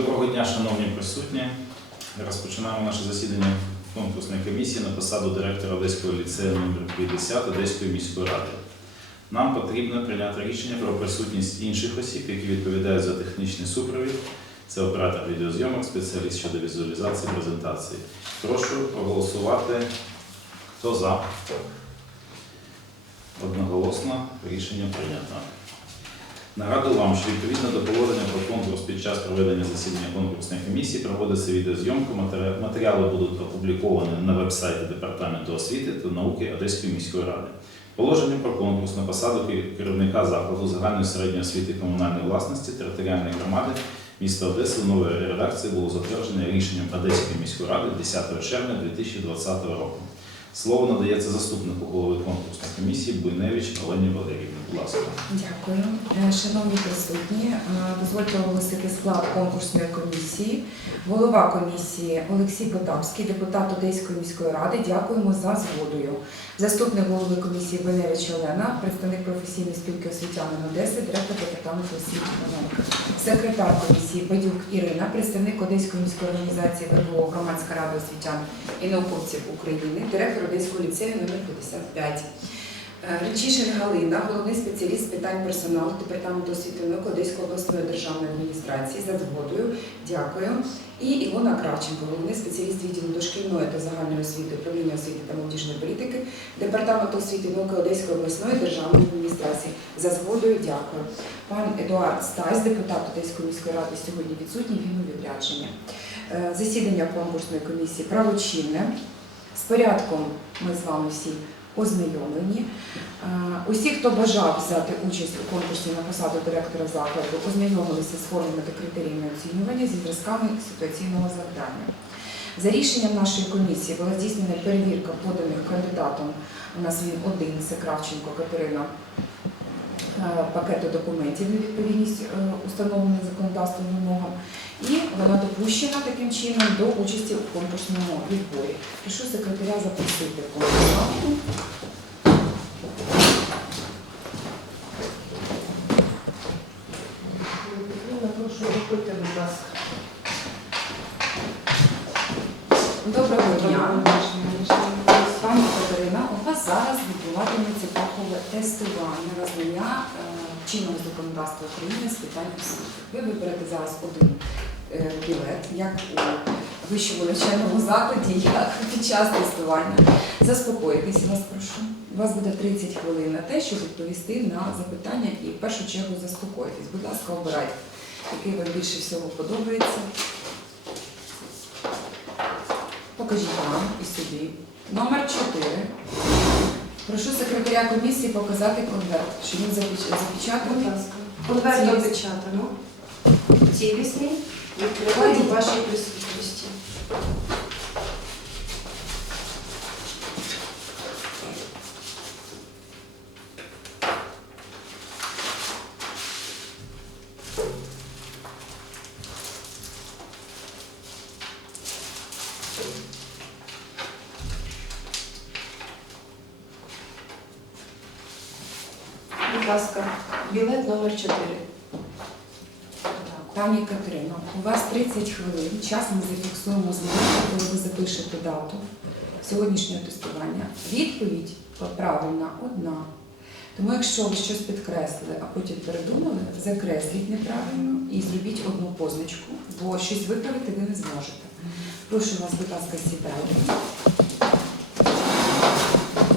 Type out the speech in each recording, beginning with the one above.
Доброго дня, шановні присутні. Розпочинаємо наше засідання конкурсної комісії на посаду директора Одеського ліцею номер 50 Одеської міської ради. Нам потрібно прийняти рішення про присутність інших осіб, які відповідають за технічний супровід. Це оператор відеозйомок, спеціаліст щодо візуалізації презентації. Прошу проголосувати. Хто за? Одноголосно рішення прийнято. Нагадую вам, що відповідно до положення про конкурс під час проведення засідання конкурсної комісії проводиться відеозйомка. Матеріали будуть опубліковані на веб-сайті Департаменту освіти та науки Одеської міської ради. Положення про конкурс на посаду керівника закладу загальної середньої освіти комунальної власності територіальної громади міста Одеси в новій редакції було затверджене рішенням Одеської міської ради 10 червня 2020 року. Слово надається заступнику голови конкурсної комісії Буйневич Олені Валеріївні. Будь ласка. Дякую. Е, Шановні присутні, дозвольте оголосити склад конкурсної комісії. Голова комісії Олексій Потапський, депутат Одеської міської ради. Дякуємо за згодою. Заступник голови комісії Беневич Олена, представник професійної спілки освітянин Одеси, директор департаменту освіти Іваненко. Секретар комісії Бадюк Ірина, представник Одеської міської організації ВПО Громадська рада освітян і науковців України, директор Одеського ліцею номер 55. Е, Речишин Галина, головний спеціаліст з питань персоналу Департаменту освіти науки Одеської обласної державної адміністрації за згодою. Дякую. І Ілона Кравченко, головний спеціаліст відділу дошкільної та загальної освіти, управління освіти та молодіжної політики Департаменту освіти науки Одеської обласної державної адміністрації. За згодою дякую. Пан Едуард Стась, депутат Одеської міської ради, сьогодні відсутній, він у відрядженні. Е, Засідання конкурсної комісії правочинне. З порядком ми з вами всі ознайомлені. Е, Усі, хто бажав взяти участь у конкурсі на посаду директора закладу, ознайомилися з формами та критеріями оцінювання зі зразками ситуаційного завдання. За рішенням нашої комісії була здійснена перевірка поданих кандидатом. У нас він один, це Кравченко Катерина пакету документів на відповідність е, установленим законодавством вимогам. І вона допущена таким чином до участі у конкурсному відборі. Прошу секретаря запросити конкурсанту. Доброго дня. Пані Катерина, у вас зараз відбуватиметься тестування на знання е, чинного законодавства України з питань освіти. Ви виберете зараз один е, білет, як у вищому навчальному закладі, як під час тестування. Заспокойтесь, вас прошу. У вас буде 30 хвилин на те, щоб відповісти на запитання і в першу чергу заспокойтесь. Будь ласка, обирайте, який вам більше всього подобається. Покажіть нам і собі. Номер 4. Прошу секретаря комісії показати конверт, що він запеч- Будь запечатаний. ласка. Конверт Цілісний. допечатано. Цілісний. Відкриваю в вашій присутності. Будь ласка, білет номер 4. Пані Катерино, у вас 30 хвилин. Час ми зафіксуємо з коли ви запишете дату сьогоднішнього тестування. Відповідь правильна одна. Тому якщо ви щось підкреслили, а потім передумали, закресліть неправильно і зробіть одну позначку, бо щось виправити ви не зможете. Прошу вас, будь ласка, сідайте.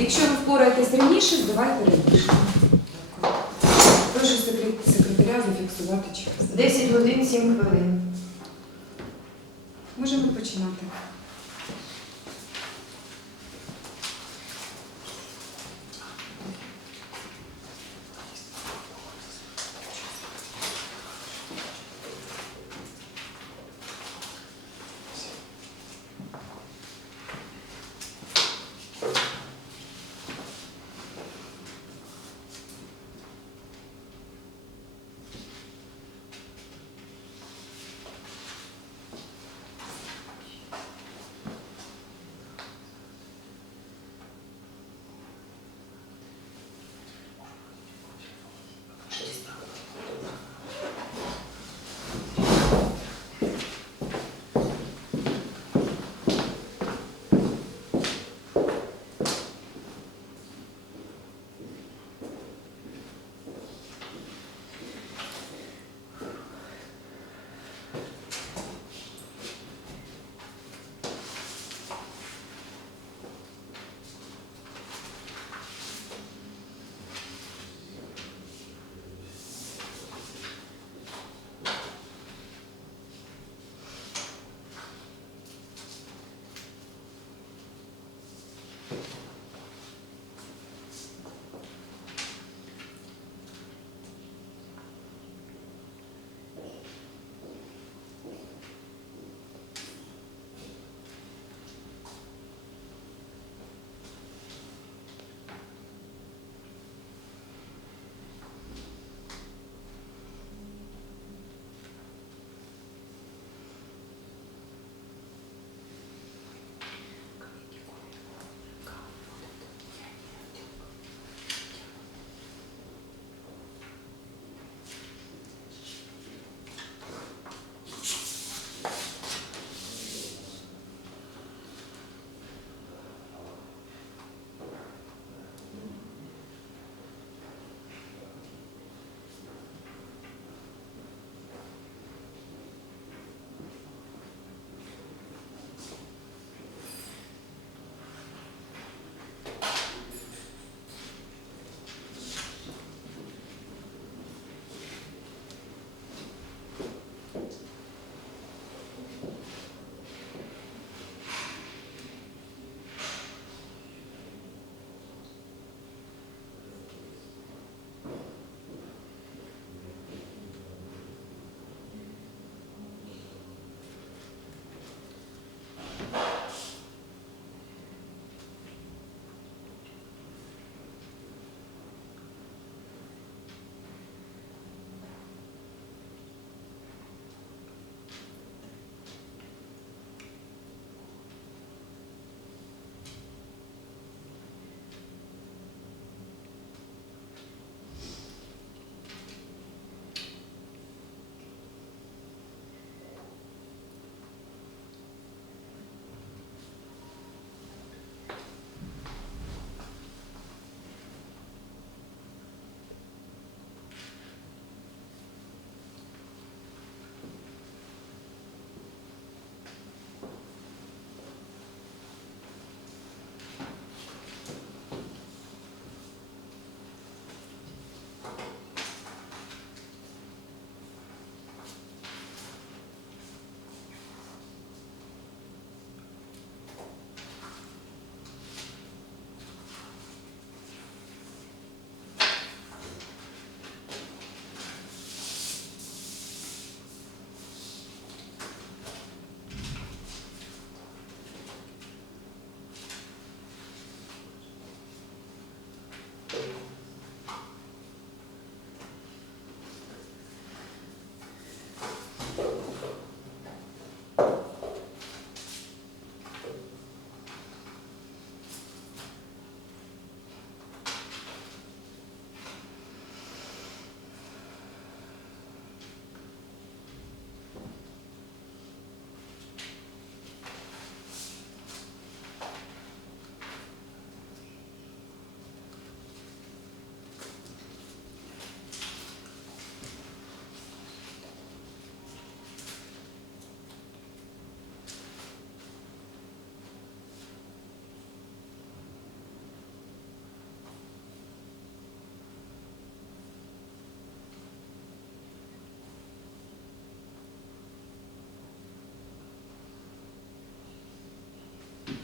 Якщо ви впораєтесь раніше, здавайте раніше. Прошу секретаря зафіксувати час. 10 годин 7 хвилин. Можемо починати.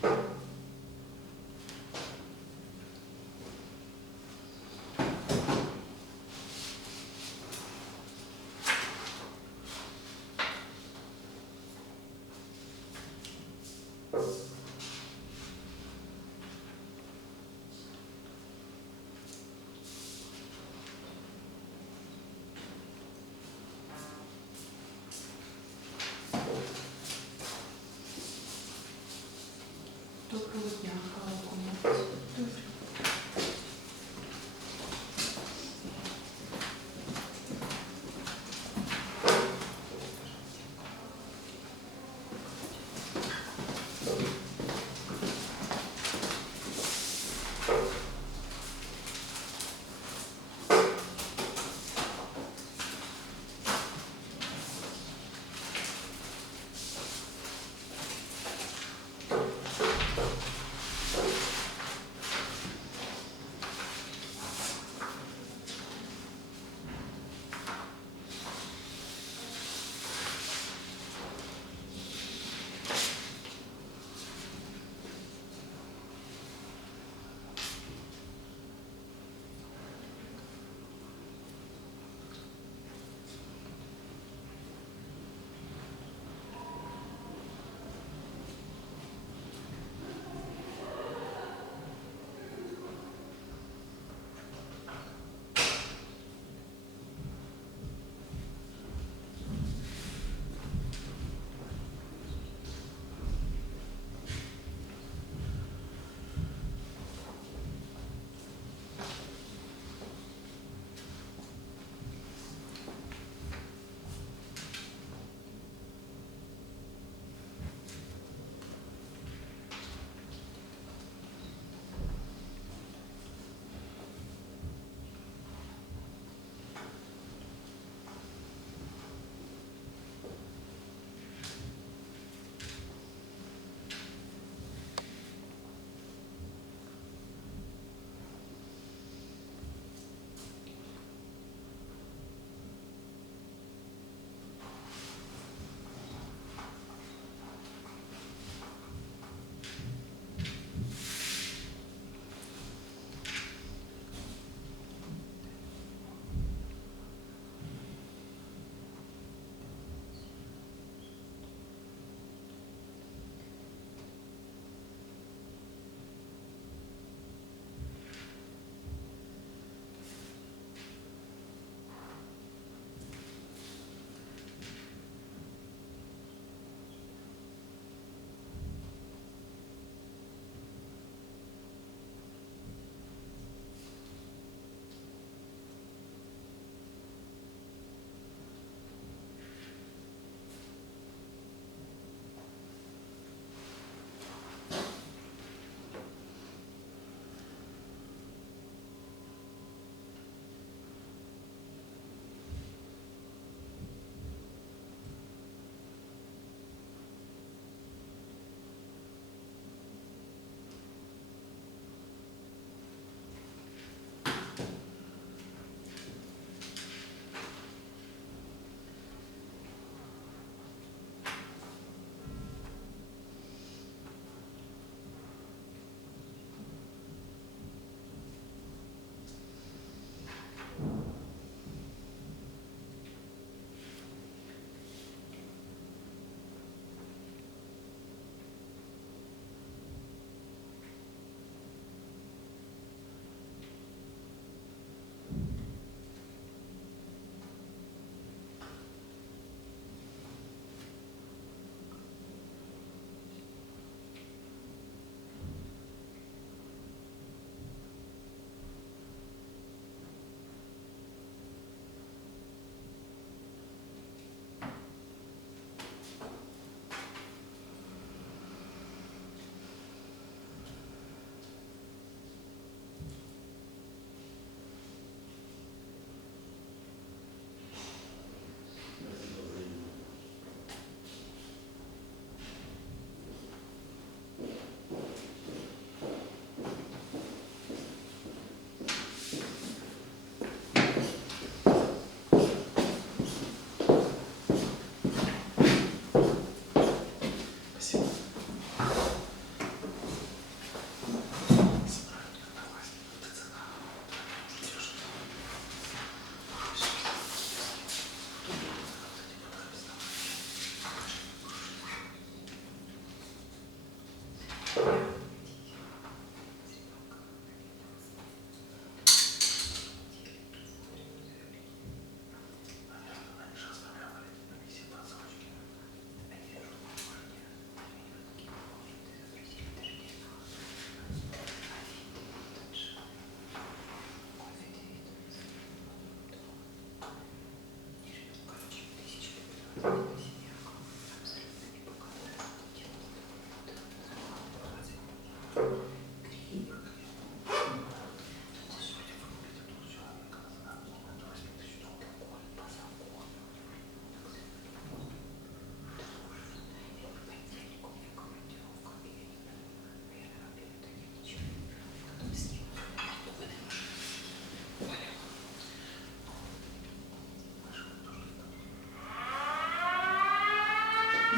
Amen.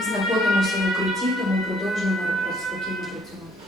Знаходимося в укритті, тому продовжуємо спокійно працювати.